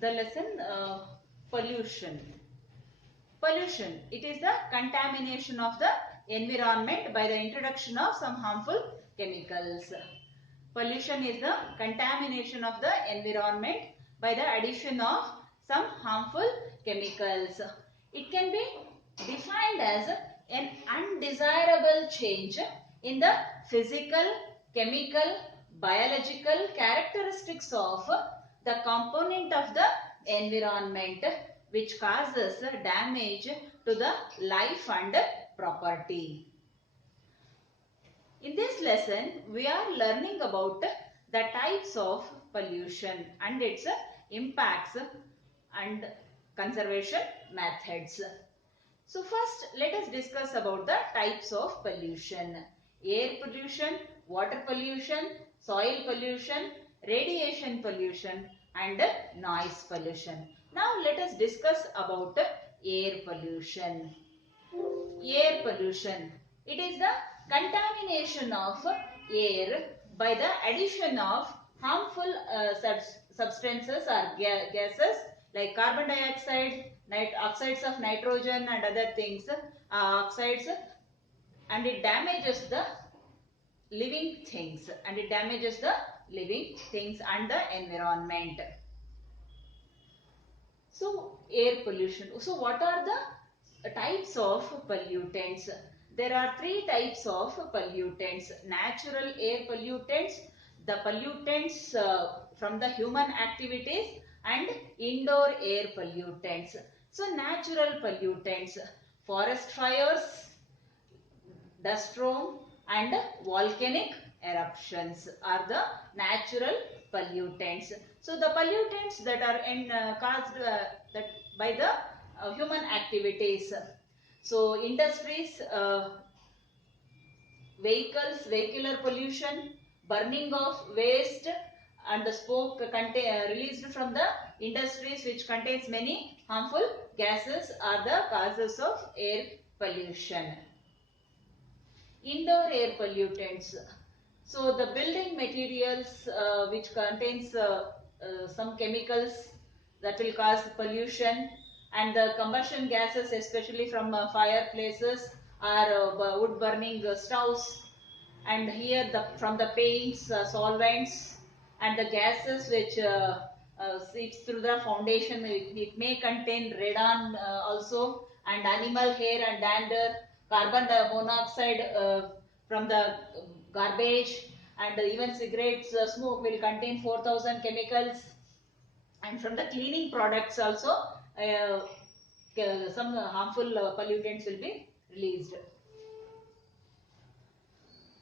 the lesson pollution. Pollution, it is the contamination of the environment by the introduction of some harmful chemicals. Pollution is the contamination of the environment by the addition of some harmful chemicals. It can be defined as an undesirable change in the physical, chemical, biological characteristics of the component of the environment which causes damage to the life and property. In this lesson, we are learning about the types of pollution and its impacts and conservation methods. So first, let us discuss about the types of pollution. Air pollution, water pollution, soil pollution, radiation pollution and noise pollution. Now let us discuss about air pollution. Air pollution. It is the contamination of air by the addition of harmful substances or gases like carbon dioxide, oxides of nitrogen and other things, oxides, and it damages the living things and the environment. So air pollution. So what are the types of pollutants? There are three types of pollutants. Natural air pollutants, the pollutants from the human activities and indoor air pollutants. So natural pollutants, forest fires, dust storm and volcanic eruptions are the natural pollutants. So the pollutants that are caused that by the human activities. So industries, vehicles, vehicular pollution, burning of waste and the smoke released from the industries which contains many harmful gases are the causes of air pollution. Indoor air pollutants. So the building materials which contains some chemicals that will cause pollution, and the combustion gases especially from fireplaces or wood burning stoves, and here from the paints, solvents and the gases which seeps through the foundation. It may contain radon also, and animal hair and dander, carbon monoxide from the garbage, and even cigarettes smoke will contain 4000 chemicals, and from the cleaning products also some harmful pollutants will be released.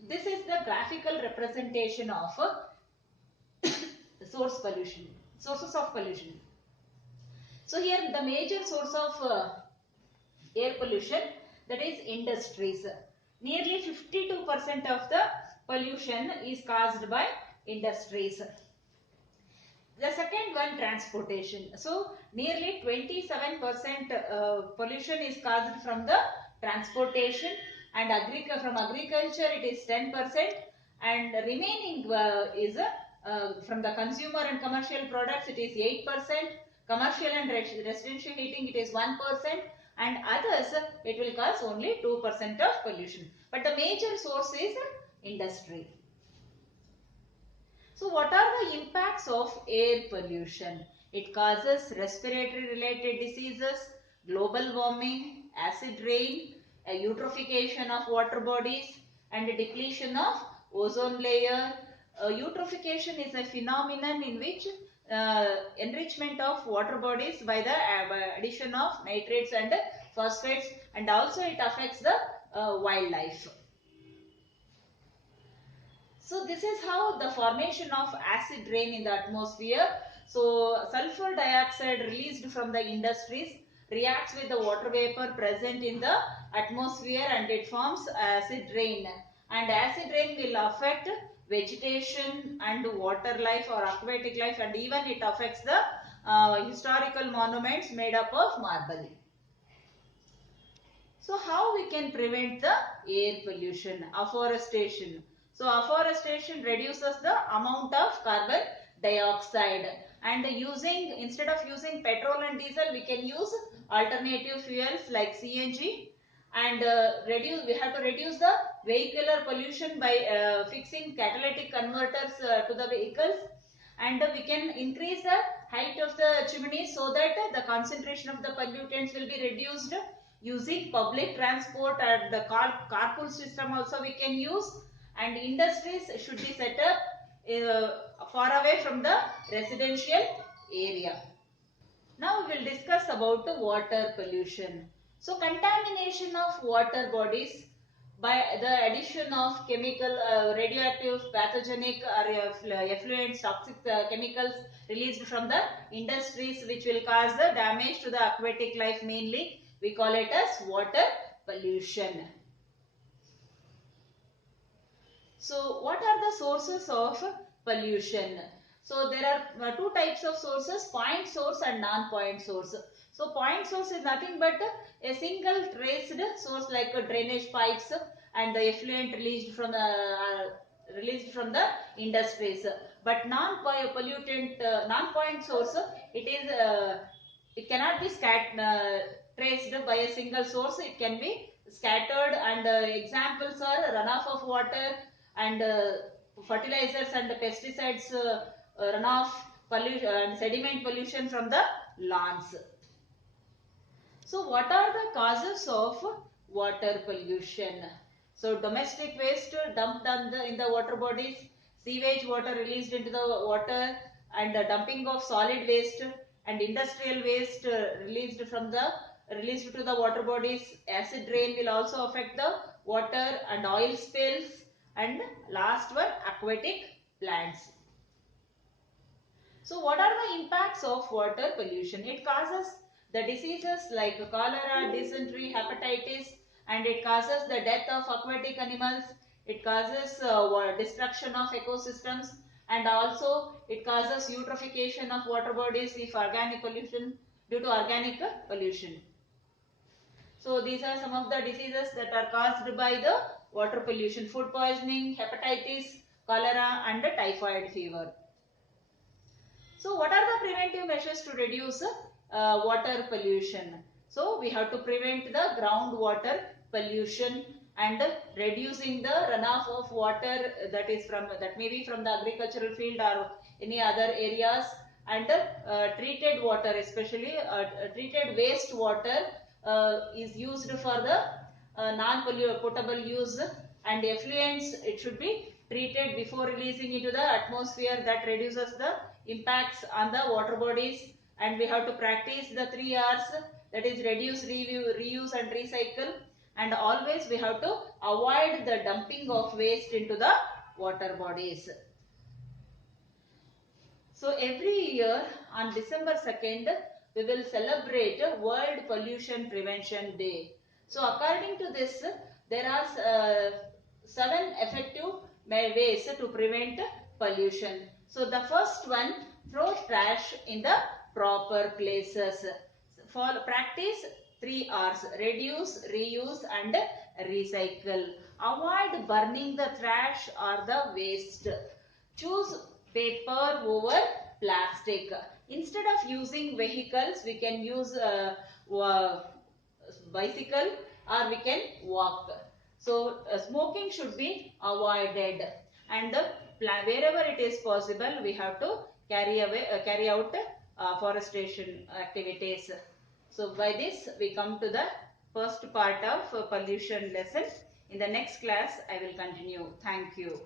This is the graphical representation of sources of pollution. So here the major source of air pollution, that is industries. Nearly 52% of the pollution is caused by industries. The second one, transportation. So nearly 27% pollution is caused from the transportation, and from agriculture it is 10%, and remaining is from the consumer and commercial products it is 8%, commercial and residential heating it is 1%, and others it will cause only 2% of pollution. But the major source is industry. So what are the impacts of air pollution? It causes respiratory related diseases, global warming, acid rain, eutrophication of water bodies and depletion of ozone layer. Eutrophication is a phenomenon in which enrichment of water bodies by the addition of nitrates and phosphates, and also it affects the wildlife. So this is how the formation of acid rain in the atmosphere. So sulfur dioxide released from the industries reacts with the water vapor present in the atmosphere and it forms acid rain. And acid rain will affect vegetation and water life or aquatic life, and even it affects the historical monuments made up of marble. So how we can prevent the air pollution? Afforestation. So afforestation reduces the amount of carbon dioxide, And using, instead of using petrol and diesel, we can use alternative fuels like CNG. And we have to reduce the vehicular pollution by fixing catalytic converters to the vehicles. And we can increase the height of the chimney so that the concentration of the pollutants will be reduced. Using public transport and the carpool system also we can use. And industries should be set up far away from the residential area. Now we will discuss about the water pollution. So contamination of water bodies by the addition of chemical, radioactive, pathogenic or effluents, toxic chemicals released from the industries, which will cause the damage to the aquatic life mainly. We call it as water pollution. So what are the sources of pollution? So there are two types of sources, point source and non-point source. So point source is nothing but a single traced source like drainage pipes and the effluent released from the industries. But non-pollutant, non-point source, it cannot be traced by a single source. It can be scattered, and examples are runoff of water and fertilizers and pesticides runoff, pollution and sediment pollution from the lawns. So what are the causes of water pollution? So domestic waste dumped in the water bodies, sewage water released into the water, and the dumping of solid waste and industrial waste released to the water bodies. Acid rain will also affect the water, and oil spills, and last one, aquatic plants. So what are the impacts of water pollution? It causes the diseases like cholera, dysentery, hepatitis, and it causes the death of aquatic animals. It causes destruction of ecosystems, and also it causes eutrophication of water bodies if organic pollution, due to organic pollution. So these are some of the diseases that are caused by the water pollution: food poisoning, hepatitis, cholera, and typhoid fever. So what are the preventive measures to reduce water pollution? So we have to prevent the groundwater pollution and reducing the runoff of water that may be from the agricultural field or any other areas, and treated water, especially treated waste water is used for the non-potable use, and effluents, it should be treated before releasing into the atmosphere. That reduces the impacts on the water bodies. And we have to practice the 3 R's, that is reduce, reuse and recycle. And always we have to avoid the dumping of waste into the water bodies. So every year on December 2nd, we will celebrate World Pollution Prevention Day. So according to this, there are 7 effective ways to prevent pollution. So the first one, throw trash in the proper places. For practice 3 R's, reduce, reuse and recycle. Avoid burning the trash or the waste. Choose paper over plastic. Instead of using vehicles, we can use bicycle, or we can walk. So smoking should be avoided, and wherever it is possible, we have to carry out forestation activities. So by this we come to the first part of pollution lesson. In the next class I will continue. Thank you.